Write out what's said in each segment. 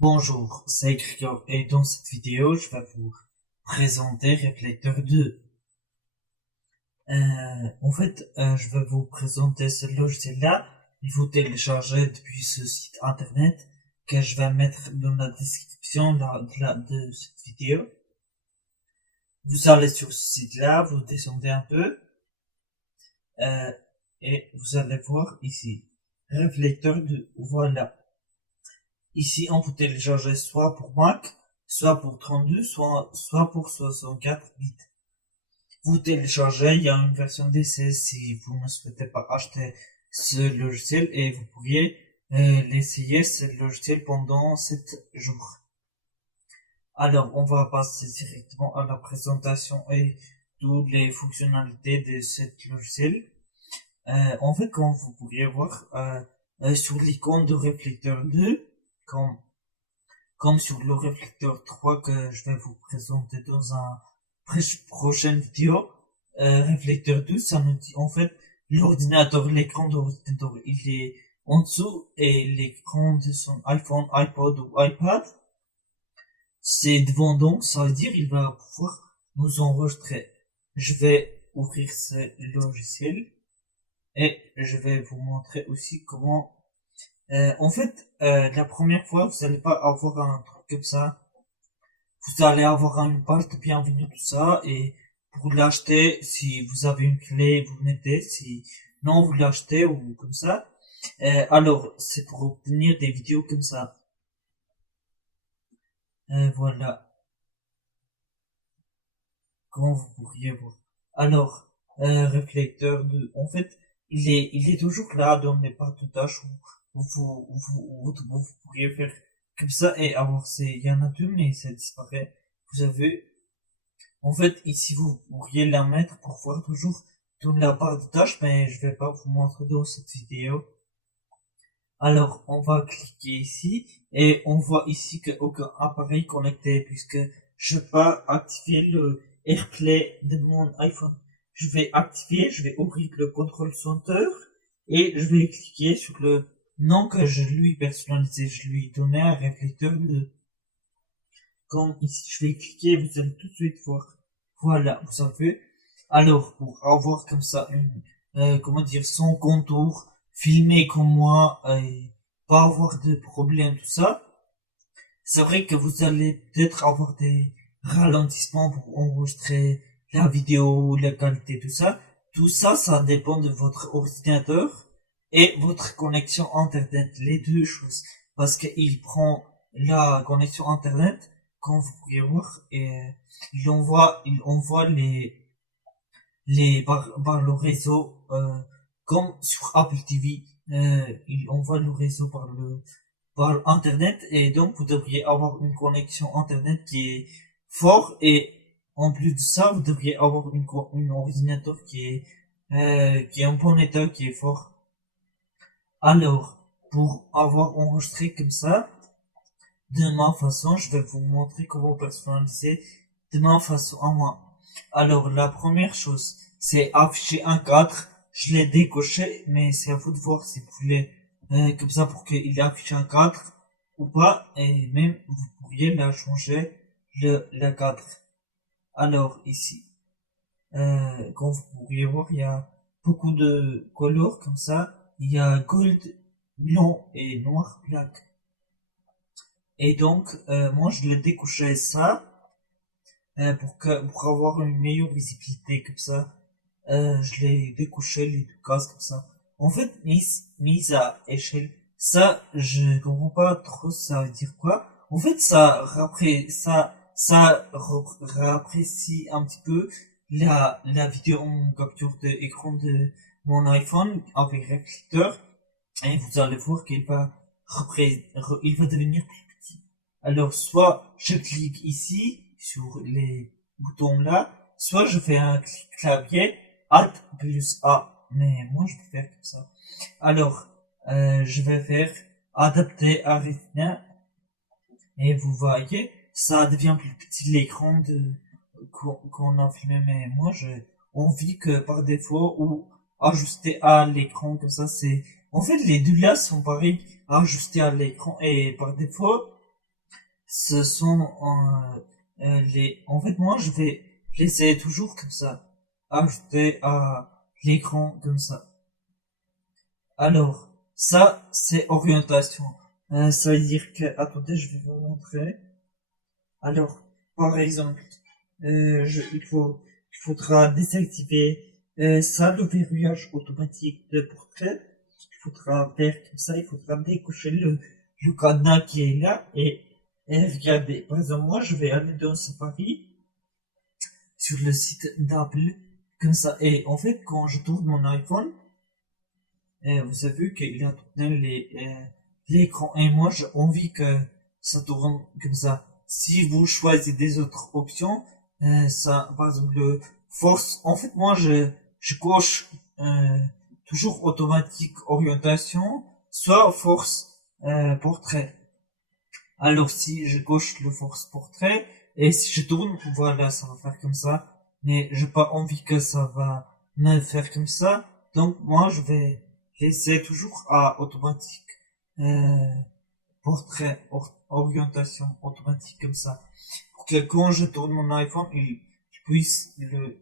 Bonjour, c'est Grigor et dans cette vidéo, je vais vous présenter Reflector 2. Je vais vous présenter ce logiciel-là. Il faut télécharger depuis ce site internet que je vais mettre dans la description de cette vidéo. Vous allez sur ce site-là, vous descendez un peu euh, et vous allez voir ici Reflector 2. Voilà. Ici, on peut télécharger soit pour Mac, soit pour 32, soit pour 64 bits. Vous téléchargez, il y a une version d'essai si vous ne souhaitez pas acheter ce logiciel et vous pourriez l'essayer ce logiciel pendant 7 jours. Alors, on va passer directement à la présentation et toutes les fonctionnalités de ce logiciel. Comme vous pourriez voir sur l'icône de réflecteur 2, comme comme sur le réflecteur 3 que je vais vous présenter dans un prochaine vidéo, réflecteur 2, ça nous dit en fait l'ordinateur, l'écran de l'ordinateur, il est en dessous et l'écran de son iPhone, iPod ou iPad, c'est devant donc, ça veut dire il va pouvoir nous enregistrer. Je vais ouvrir ce logiciel et je vais vous montrer aussi comment la première fois, vous allez pas avoir un truc comme ça. Vous allez avoir une page de bienvenue, tout ça, et pour l'acheter, si vous avez une clé, vous mettez, si non, vous l'achetez ou comme ça. Alors, c'est pour obtenir des vidéos comme ça. Voilà, comment vous pourriez voir. Alors, réflecteur de, en fait, il est toujours là dans les barres de tâches où vous pourriez faire comme ça et avoir il y en a deux, mais ça disparaît. Vous avez, en fait, ici, vous pourriez la mettre pour voir toujours dans la barre de tâches, mais je vais pas vous montrer dans cette vidéo. Alors, on va cliquer ici et on voit ici qu'aucun appareil connecté puisque je peux pas activer le AirPlay de mon iPhone. Je vais activer, je vais ouvrir le contrôle center et je vais cliquer sur le nom que je lui personnalisé. Je lui donnais un réflecteur de, comme ici, je vais cliquer, vous allez tout de suite voir. Voilà, vous savez. Alors, pour avoir comme ça comment dire, son contour, filmé comme moi, et pas avoir de problème, tout ça, c'est vrai que vous allez peut-être avoir des ralentissements pour enregistrer la vidéo, la qualité, tout ça. Tout ça, ça dépend de votre ordinateur et votre connexion internet, les deux choses. Parce qu'il prend la connexion internet, comme vous pouvez voir, et il envoie par le réseau, comme sur Apple TV, il envoie le réseau par Internet et donc vous devriez avoir une connexion Internet qui est fort et en plus de ça, vous devriez avoir une ordinateur qui est en bon état, qui est fort. Alors, pour avoir enregistré comme ça, de ma façon, je vais vous montrer comment personnaliser de ma façon à moi. Alors, la première chose, c'est afficher un cadre. Je l'ai décoché, mais c'est à vous de voir si vous voulez, comme ça pour qu'il affiche un cadre ou pas. Et même, vous pourriez la changer, le cadre. Alors, ici, comme vous pourriez voir, il y a beaucoup de couleurs comme ça. Il y a gold, blanc et noir, black. Et donc, moi, je l'ai découché ça pour avoir une meilleure visibilité comme ça. Je l'ai découché les deux cases comme ça. En fait, mise à échelle, ça, je comprends pas trop ça veut dire quoi. En fait, rapprécie un petit peu la vidéo en capture d'écran de mon iPhone avec réflecteur. Et vous allez voir il va devenir plus petit. Alors, soit je clique ici, sur les boutons là, soit je fais un clic clavier, Alt plus A. Mais moi, je vais faire comme ça. Alors, je vais faire adapter à Retina. Et vous voyez, ça devient plus petit l'écran qu'on a filmé. Mais moi, j'ai envie que par défaut ou ajuster à l'écran comme ça, c'est, en fait, les deux là sont pareils, ajustés à l'écran et par défaut, ce sont en fait, moi, je vais laisser toujours comme ça, ajouter à l'écran comme ça. Alors, ça, c'est orientation. Ça veut dire que, attendez, je vais vous montrer. Alors, par exemple, il faudra désactiver ça, le verrouillage automatique de portrait. Il faudra faire comme ça, il faudra décocher le cadenas qui est là et regarder. Par exemple, moi, je vais aller dans Safari sur le site d'Apple comme ça. Et en fait, quand je tourne mon iPhone, vous avez vu qu'il a tourné l'écran et moi j'ai envie que ça tourne comme ça. Si vous choisissez des autres options, ça, par exemple, le force, en fait, moi je coche toujours automatique orientation, soit force portrait. Alors si je coche le force portrait et si je tourne, voilà, ça va faire comme ça. Mais j'ai pas envie que ça va me faire comme ça. Donc moi je vais laisser toujours à automatique. Portrait, orientation automatique comme ça. Pour que quand je tourne mon iPhone, puisse le,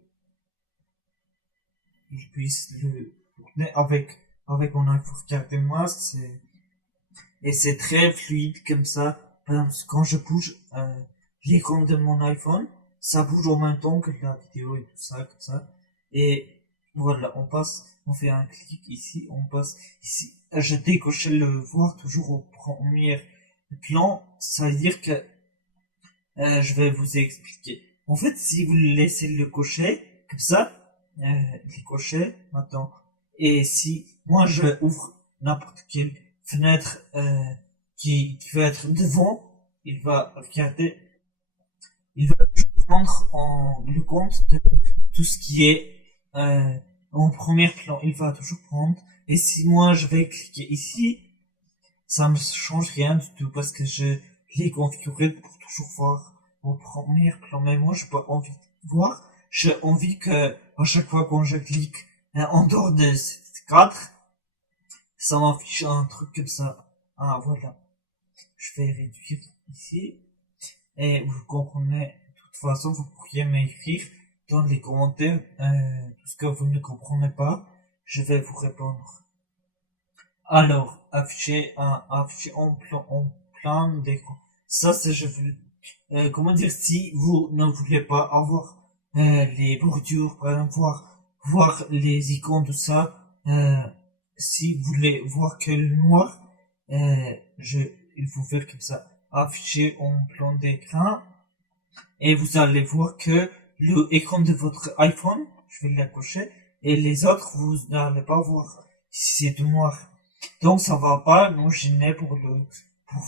il puisse le tourner avec mon iPhone. Regardez-moi, et c'est très fluide comme ça. Par exemple, quand je bouge l'écran de mon iPhone, ça bouge en même temps que la vidéo et tout ça, comme ça. Et voilà, on fait un clic ici, on passe ici. Je décoche le voir toujours au premier plan. Ça veut dire que je vais vous expliquer. En fait, si vous laissez le cocher comme ça, les cocher maintenant, et si moi je ouvre n'importe quelle fenêtre qui va être devant, il va regarder, il va toujours prendre en le compte de tout ce qui est en premier plan. Il va toujours prendre. Et si moi je vais cliquer ici, ça me change rien du tout parce que je l'ai configuré pour toujours voir au premier plan. Mais moi, j'ai pas envie de voir. J'ai envie que, à chaque fois quand je clique en dehors de cette cadre, ça m'affiche un truc comme ça. Ah, voilà. Je vais réduire ici. Et vous comprenez, de toute façon, vous pourriez m'écrire dans les commentaires tout ce que vous ne comprenez pas. Je vais vous répondre. Alors, afficher en plein d'écran. Ça, c'est, je veux, comment dire, si vous ne voulez pas avoir les bordures, par exemple, voir les icônes, tout ça, si vous voulez voir que le noir, il faut faire comme ça, afficher en plan d'écran, et vous allez voir que le écran de votre iPhone, je vais l'accrocher, et les autres, vous n'allez pas voir si c'est tout noir. Donc ça va pas nous gêner pour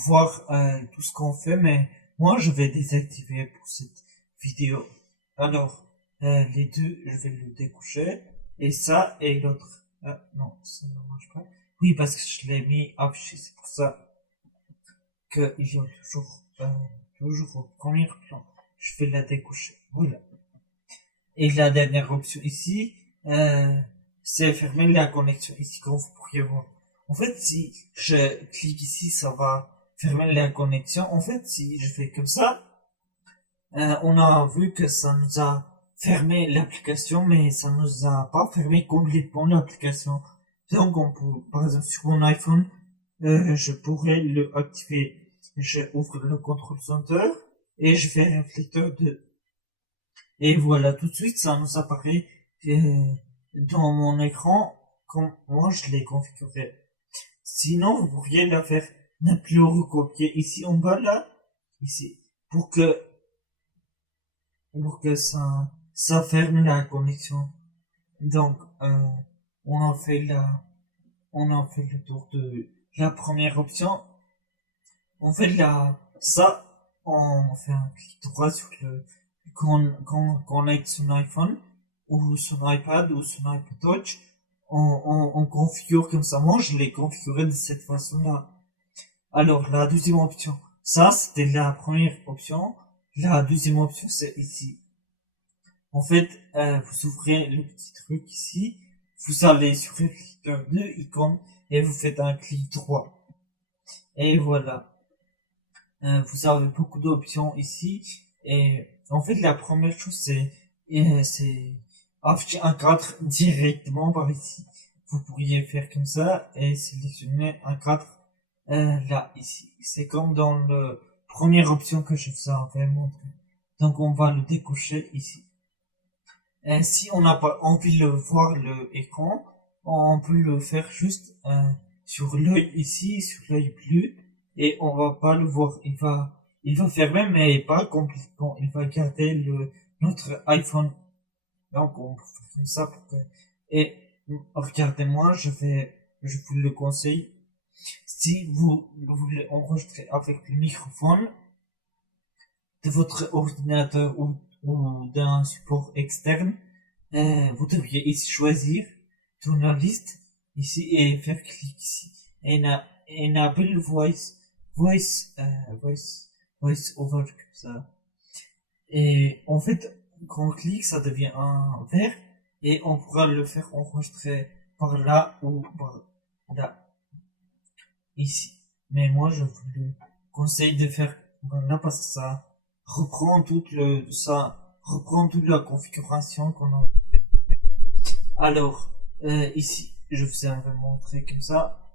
voir tout ce qu'on fait, mais moi je vais désactiver pour cette vidéo. Alors les deux, je vais le découcher et ça et l'autre. Ah non, ça ne marche pas. Oui, parce que je l'ai mis affiché, c'est pour ça qu'il y a toujours au premier plan. Je vais la découcher. Voilà. Et la dernière option ici, c'est fermer la connexion ici, comme vous pourriez voir. En fait, si je clique ici, ça va fermer la connexion. En fait, si je fais comme ça, on a vu que ça nous a fermé l'application, mais ça nous a pas fermé complètement l'application. Donc, on peut, par exemple, sur mon iPhone, je pourrais le activer. Je ouvre le control center et je fais un filtre de et voilà, tout de suite, ça nous apparaît dans mon écran comme moi je l'ai configuré. Sinon, vous pourriez la faire ne plus recopier ici en bas là, ici, pour que ça ferme la connexion. Donc, on a fait on a fait le tour de la première option. On fait ça, on fait un clic droit sur qu'on connecte son iPhone, ou son iPad, ou son iPod Touch, on configure comme ça. Moi, je l'ai configuré de cette façon-là. Alors, la deuxième option, ça, c'était la première option. La deuxième option, c'est ici. En fait, vous ouvrez le petit truc ici, vous allez sur le cliqueur de icône, et vous faites un clic droit. Et voilà. Vous avez beaucoup d'options ici. Et en fait, la première chose, c'est afficher un cadre directement par ici. Vous pourriez faire comme ça et sélectionner un cadre là, ici. C'est comme dans la première option que je vous avais montré. Donc, on va le décocher ici. Et si on n'a pas envie de voir l'écran, on peut le faire juste sur l'œil ici, sur l'œil bleu, et on va pas le voir. Il va fermer, mais pas complètement. Il va garder notre iPhone. Donc on peut faire comme ça pour que. Et regardez-moi, je vous le conseille. Si vous voulez enregistrer avec le microphone de votre ordinateur ou d'un support externe, vous devriez ici choisir Journaliste ici et faire clic ici. Enable voice over comme ça. Et en fait, quand on clique, ça devient un vert et on pourra le faire enregistrer par là ou par là, ici. Mais moi, je vous le conseille de faire par là parce que ça reprend toute la configuration qu'on a. Alors, ici, je vous ai montré comme ça.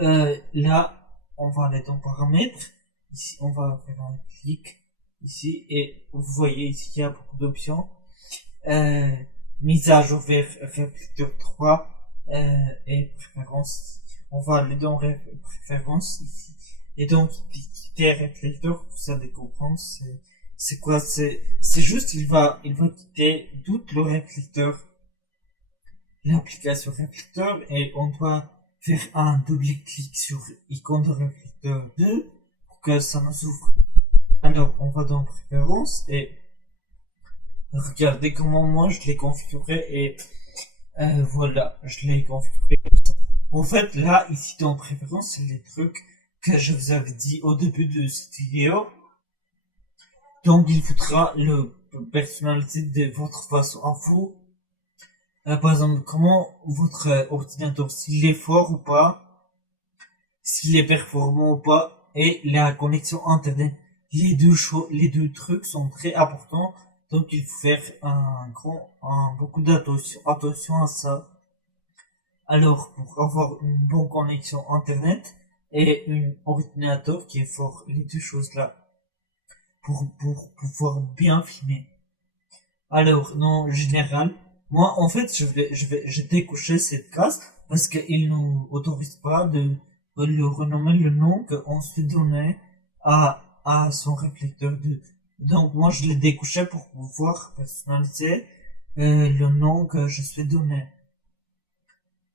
Là, on va aller dans paramètres. Ici, on va faire un clic ici et vous voyez ici qu'il y a beaucoup d'options. Mise à jour vers réflecteur 3 et préférences. On va aller dans préférences ici. Et donc, quitter réflecteur, vous allez comprendre, c'est quoi, c'est juste, il va quitter tout le réflecteur, l'application réflecteur, et on doit faire un double-clic sur l'icône de réflecteur 2 pour que ça nous ouvre. Alors, on va dans préférences et regardez comment moi je l'ai configuré et voilà, je l'ai configuré. En fait, là, ici dans préférences, c'est les trucs que je vous avais dit au début de cette vidéo. Donc, il faudra le personnaliser de votre façon à vous. Par exemple, comment votre ordinateur, s'il est fort ou pas, s'il est performant ou pas, et la connexion internet. Les deux trucs sont très importants, donc il faut faire beaucoup attention à ça. Alors, pour avoir une bonne connexion internet et un ordinateur qui est fort, les deux choses là, pour pouvoir bien filmer. Alors, non, général, moi, en fait, je décocher cette case parce qu'il nous autorise pas de le renommer le nom qu'on s'est donné à son réflecteur 2. Donc, moi, je l'ai découché pour pouvoir personnaliser le nom que je suis donné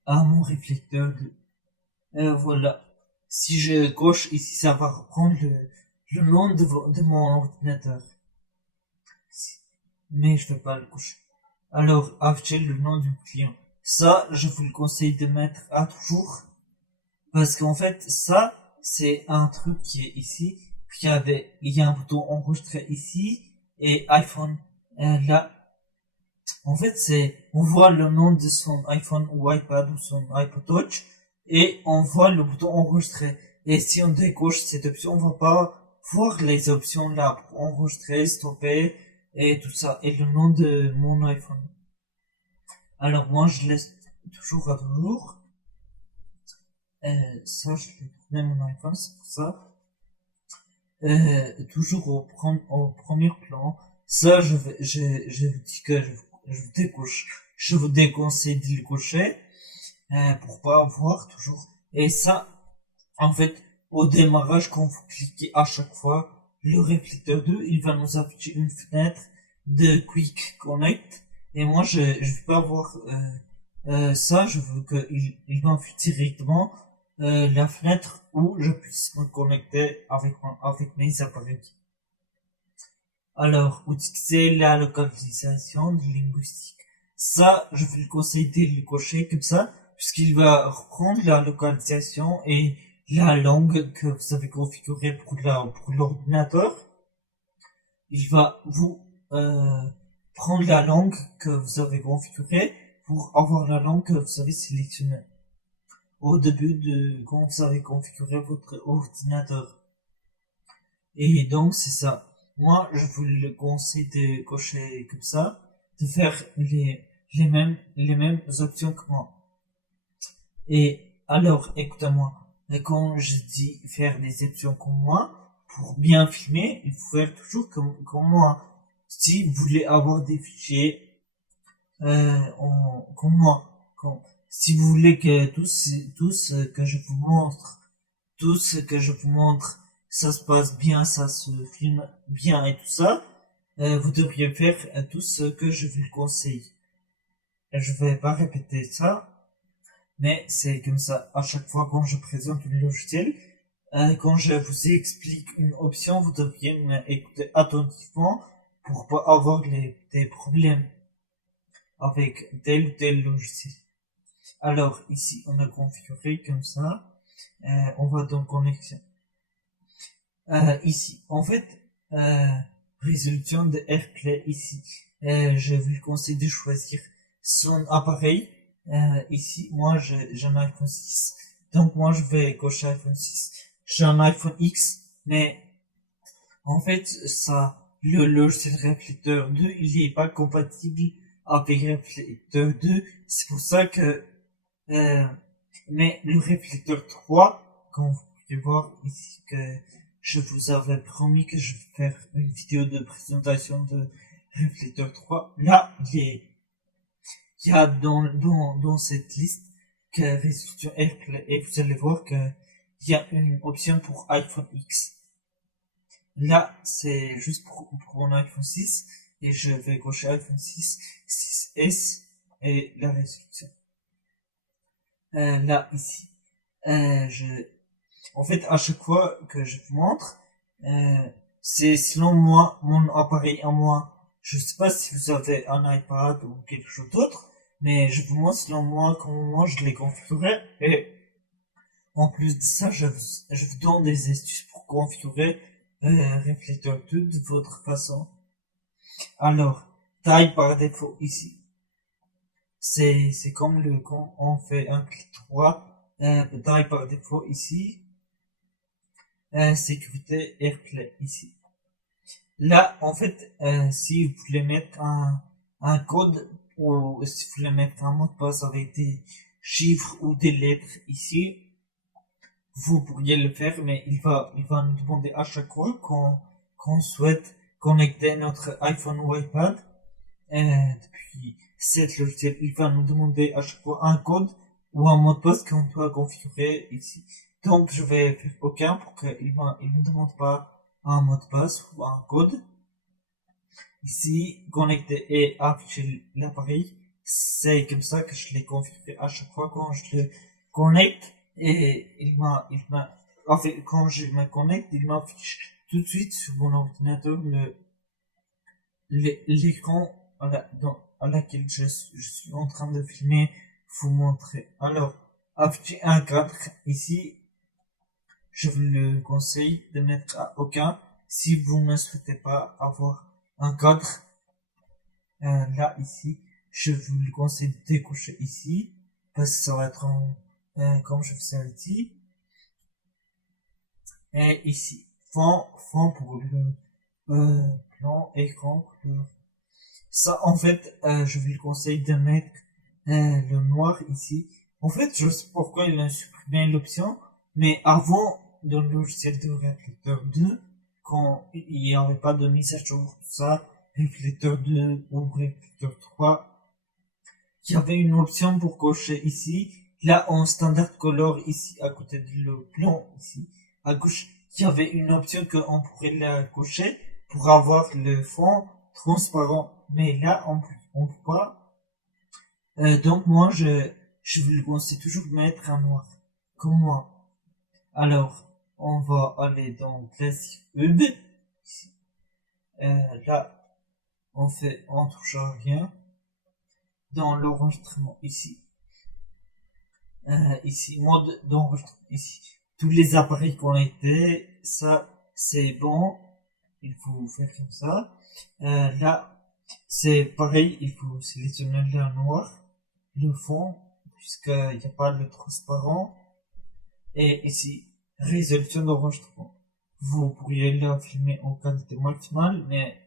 à mon réflecteur 2. Voilà. Si je coche ici, ça va reprendre le nom de mon ordinateur. Mais je vais pas le cocher. Alors, afficher le nom du client. Ça, je vous le conseille de mettre à toujours. Parce qu'en fait, ça, c'est un truc qui est ici. Il y a un bouton enregistré ici. Et iPhone, là. En fait, on voit le nom de son iPhone ou iPad ou son iPod Touch. Et on voit le bouton enregistrer. Et si on décoche cette option, on va pas voir les options là pour enregistrer, stopper et tout ça. Et le nom de mon iPhone. Alors moi, je laisse toujours à toujours. Ça, je vais tourner mon iPhone, c'est pour ça. Toujours au premier plan. Ça, je vous dis que je vous décoche. Je vous déconseille de le cocher. Pour pas voir toujours. Et ça, en fait, au démarrage, quand vous cliquez à chaque fois le réflecteur 2, il va nous afficher une fenêtre de Quick Connect. Et moi, je veux pas voir ça. Je veux qu'il m'affiche directement la fenêtre où je puisse me connecter avec mes appareils. Alors, utiliser la localisation de linguistique. Ça, je vous le conseille de le cocher comme ça, puisqu'il va reprendre la localisation et la langue que vous avez configurée pour l'ordinateur. Il va vous prendre la langue que vous avez configurée pour avoir la langue que vous avez sélectionnée au début de quand vous avez configuré votre ordinateur. Et donc, c'est ça. Moi, je vous le conseille de cocher comme ça, de faire les mêmes options que moi. Et alors, écoutez-moi, quand je dis faire des options comme moi, pour bien filmer, il faut faire toujours comme moi. Si vous voulez avoir des fichiers comme moi, si vous voulez que tout ce que je vous montre, tout ce que je vous montre, ça se passe bien, ça se filme bien et tout ça, vous devriez faire tout ce que je vous conseille. Je vais pas répéter ça, mais c'est comme ça. À chaque fois quand je présente le logiciel, quand je vous explique une option, vous devriez m'écouter attentivement pour pas avoir des problèmes avec tel ou tel logiciel. Alors ici, on a configuré comme ça. On va dans connexion. Ici, en fait, résolution de AirPlay ici. Je vous conseille de choisir son appareil. Ici, moi, j'ai un iPhone 6. Donc, moi, je vais cocher iPhone 6. J'ai un iPhone X, mais en fait, le logiciel Reflector 2, il est pas compatible avec Reflector 2. C'est pour ça que, euh, mais le Reflector 3, comme vous pouvez voir ici que je vous avais promis que je vais faire une vidéo de présentation de Reflector 3. Là, il y a dans cette liste que résolution AirPlay et vous allez voir que il y a une option pour iPhone X. Là, c'est juste pour mon iPhone 6 et je vais cocher iPhone 6, 6S et la résolution. Là, ici, en fait, à chaque fois que je vous montre, c'est selon moi, mon appareil à moi. Je sais pas si vous avez un iPad ou quelque chose d'autre, mais je vous montre selon moi comment moi je l'ai configuré. Et en plus de ça, je vous donne des astuces pour configurer Reflector 2 de votre façon. Alors, taille par défaut ici. C'est comme quand on fait un clic droit, taille par défaut ici. Sécurité AirPlay ici. Là, en fait, si vous voulez mettre un code ou si vous voulez mettre un mot de passe avec des chiffres ou des lettres ici, vous pourriez le faire, mais il va nous demander à chaque fois qu'on souhaite connecter notre iPhone ou iPad. Depuis cette logiciel, il va nous demander à chaque fois un code ou un mot de passe qu'on doit configurer ici. Donc, je vais faire aucun pour qu'il me demande pas un mot de passe ou un code. Ici, connecter et afficher l'appareil. C'est comme ça que je l'ai configuré à chaque fois quand je le connecte et en fait, quand je me connecte, il m'affiche tout de suite sur mon ordinateur l'écran à laquelle je suis en train de filmer, vous montrer. Alors, afficher un cadre ici, je vous le conseille de mettre à aucun si vous ne souhaitez pas avoir un cadre. Là, ici, je vous le conseille de décocher ici, parce que ça va être comme je vous avais dit. Et ici, fond pour le plan, écran, couleur. Ça, en fait, je vous le conseille de mettre le noir ici. En fait, je sais pourquoi il a supprimé l'option, mais avant, dans le logiciel de Reflector 2, quand il n'y avait pas de mise à jour, tout ça, Reflector 2 ou Reflector 3, il y avait une option pour cocher ici, là en standard color ici, à côté de le plan ici, à gauche, il y avait une option qu'on pourrait la cocher pour avoir le fond transparent. Mais là, on peut pas. Donc moi, je vous le conseille toujours de mettre un noir. Comme moi. Alors, on va aller dans Classic Hub. Là, on touche à rien. Dans l'enregistrement ici. Ici, mode d'enregistrement ici. Tous les appareils connectés, ça, c'est bon. Il faut faire comme ça. Là, c'est pareil, il faut sélectionner le noir, le fond, puisqu'il n'y a pas le transparent. Et ici, résolution d'enregistrement. vous pourriez la filmer en qualité maximale, mais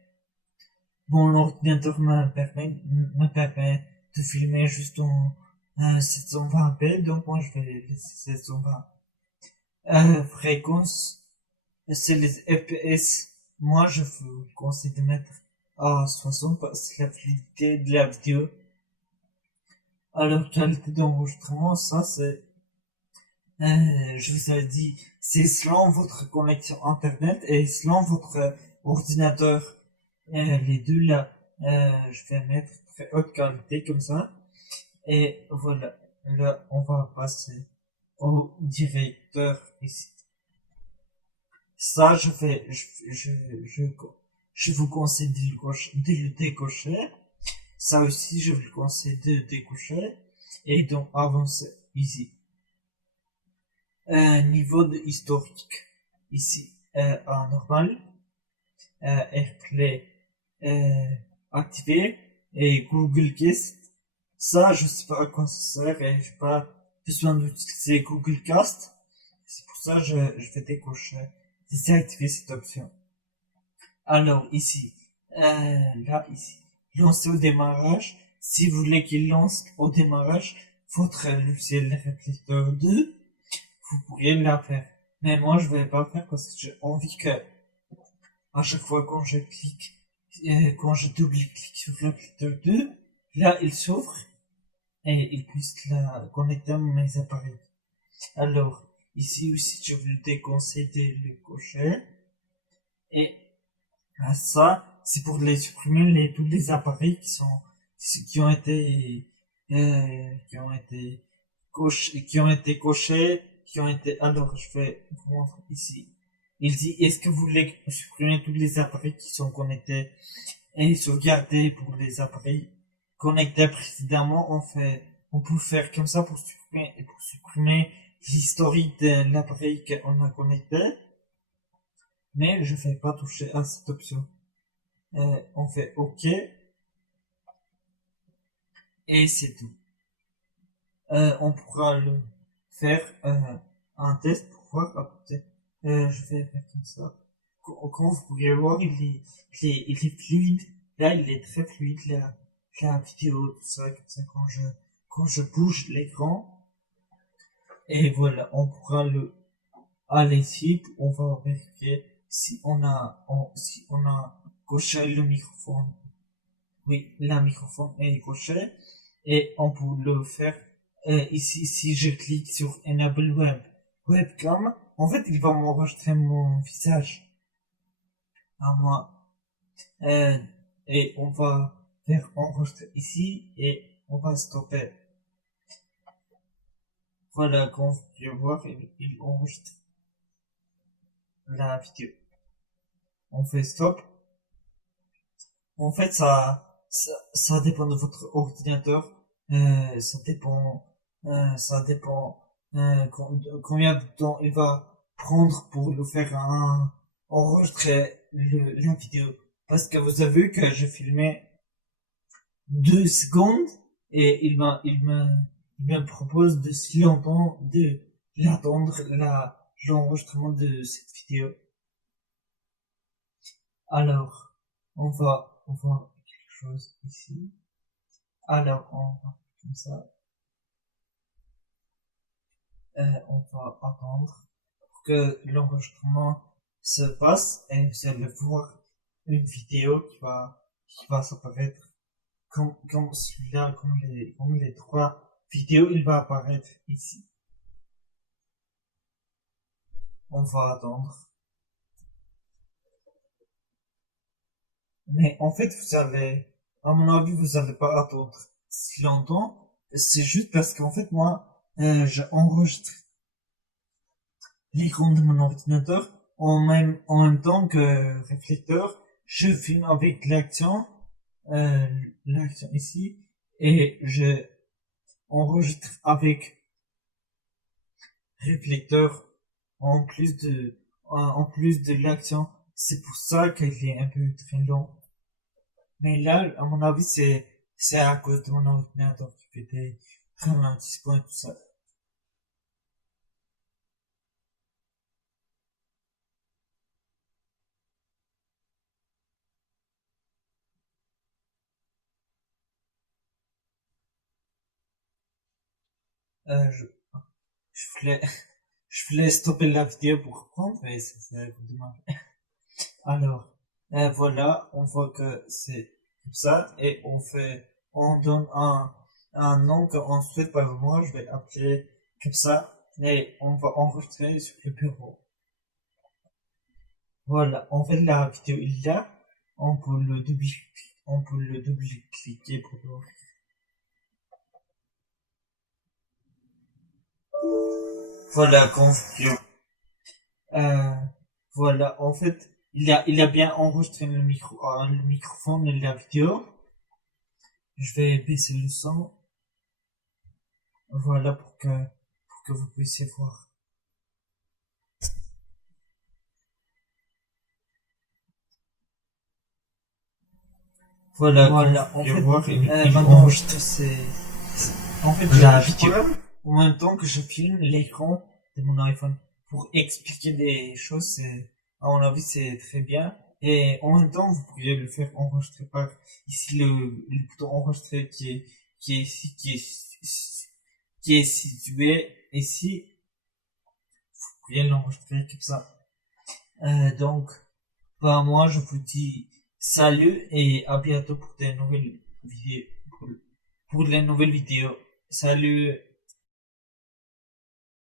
mon ordinateur me permet de filmer juste en 720p, donc moi je vais laisser 720. Fréquence, c'est les FPS. Moi je vous conseille de mettre à 60 parce que la fluidité de la vidéo. Alors, qualité d'enregistrement, ça c'est, je vous avais dit, c'est selon votre connexion internet et selon votre ordinateur. Les deux là, je vais mettre très haute qualité comme ça. Et voilà, là on va passer au directeur ici. Ça, je vous conseille de le décocher. Ça aussi, je vous conseille de décocher. Et donc, avancer ici. Niveau de historique. Ici, en normal. AirPlay, activé. Et Google Cast. Ça, je sais pas à quoi ça sert et j'ai pas besoin d'utiliser Google Cast. C'est pour ça que je vais désactiver cette option. Alors, ici, là, ici, lancer au démarrage. Si vous voulez qu'il lance au démarrage votre logiciel réflecteur 2, vous pourriez la faire. Mais moi, je vais pas le faire parce que j'ai envie que, à chaque fois quand je clique, quand je double-clique sur réflecteur 2, là, il s'ouvre et il puisse la connecter à mes appareils. Alors, ici aussi, je vous le déconseille de le cocher. Et ça, c'est pour les supprimer tous les appareils qui ont été, qui ont été cochés, alors je vais vous montrer ici. Il dit, est-ce que vous voulez supprimer tous les appareils qui sont connectés et sauvegarder pour les appareils connectés précédemment? On peut faire comme ça pour supprimer l'historique de l'appareil qu'on a connecté. Mais je vais pas toucher à cette option. On fait OK. Et c'est tout. On pourra le faire un test pour voir à côté. Je vais faire comme ça. Quand vous pouvez voir, il est fluide. Là, il est très fluide, la vidéo, tout ça, comme ça, quand je bouge l'écran. Et voilà, on pourra aller ici, on va vérifier si on a coché le microphone. Oui, le microphone est coché. Et on peut le faire ici, si je clique sur Enable Webcam, en fait, il va m'enregistrer mon visage à moi. Et on va faire enregistrer ici et on va stopper. Voilà, quand vous pouvez voir, il enregistre la vidéo. On fait stop. En fait, ça dépend de votre ordinateur. Ça dépend combien de temps il va prendre pour le faire enregistrer la vidéo. Parce que vous avez vu que j'ai filmé 2 secondes et il me propose de si longtemps de l'attendre l'enregistrement de cette vidéo. Alors, on va quelque chose ici. Alors, on va comme ça. On va attendre pour que l'enregistrement se passe et vous allez voir une vidéo qui va s'apparaître comme celui-là, comme les 3 vidéos, il va apparaître ici. On va attendre. Mais en fait, à mon avis, vous allez pas attendre si longtemps. C'est juste parce qu'en fait, moi, j'enregistre l'écran de mon ordinateur en même temps que réflecteur. Je filme avec l'action ici, et je enregistre avec réflecteur en plus de l'action. C'est pour ça qu'il est un peu très long. Mais là, à mon avis, c'est à cause de mon ordinateur qui fait des ralentissements et tout ça. Je, je voulais, je voulais stopper la vidéo pour reprendre, mais ça vous demande. Alors, voilà, on voit que c'est comme ça, et on donne un nom qu'on souhaite. Par exemple, moi, je vais appeler comme ça, et on va enregistrer sur le bureau. Voilà, en fait, la vidéo est là, on peut le double-cliquer pour l'ouvrir. Voilà, configure. Euh, voilà, en fait, il a bien enregistré le microphone et la vidéo. Je vais baisser le son. Voilà, pour que vous puissiez voir. Voilà, en fait, maintenant, en fait, la vidéo, en même temps que je filme l'écran de mon iPhone pour expliquer des choses, à mon avis, c'est très bien. Et en même temps, vous pourriez le faire enregistrer par ici le bouton enregistrer qui est ici, qui est situé ici. Vous pourriez l'enregistrer comme ça. Donc, bah, moi, je vous dis salut et à bientôt pour des nouvelles vidéos, pour les nouvelles vidéos. Salut!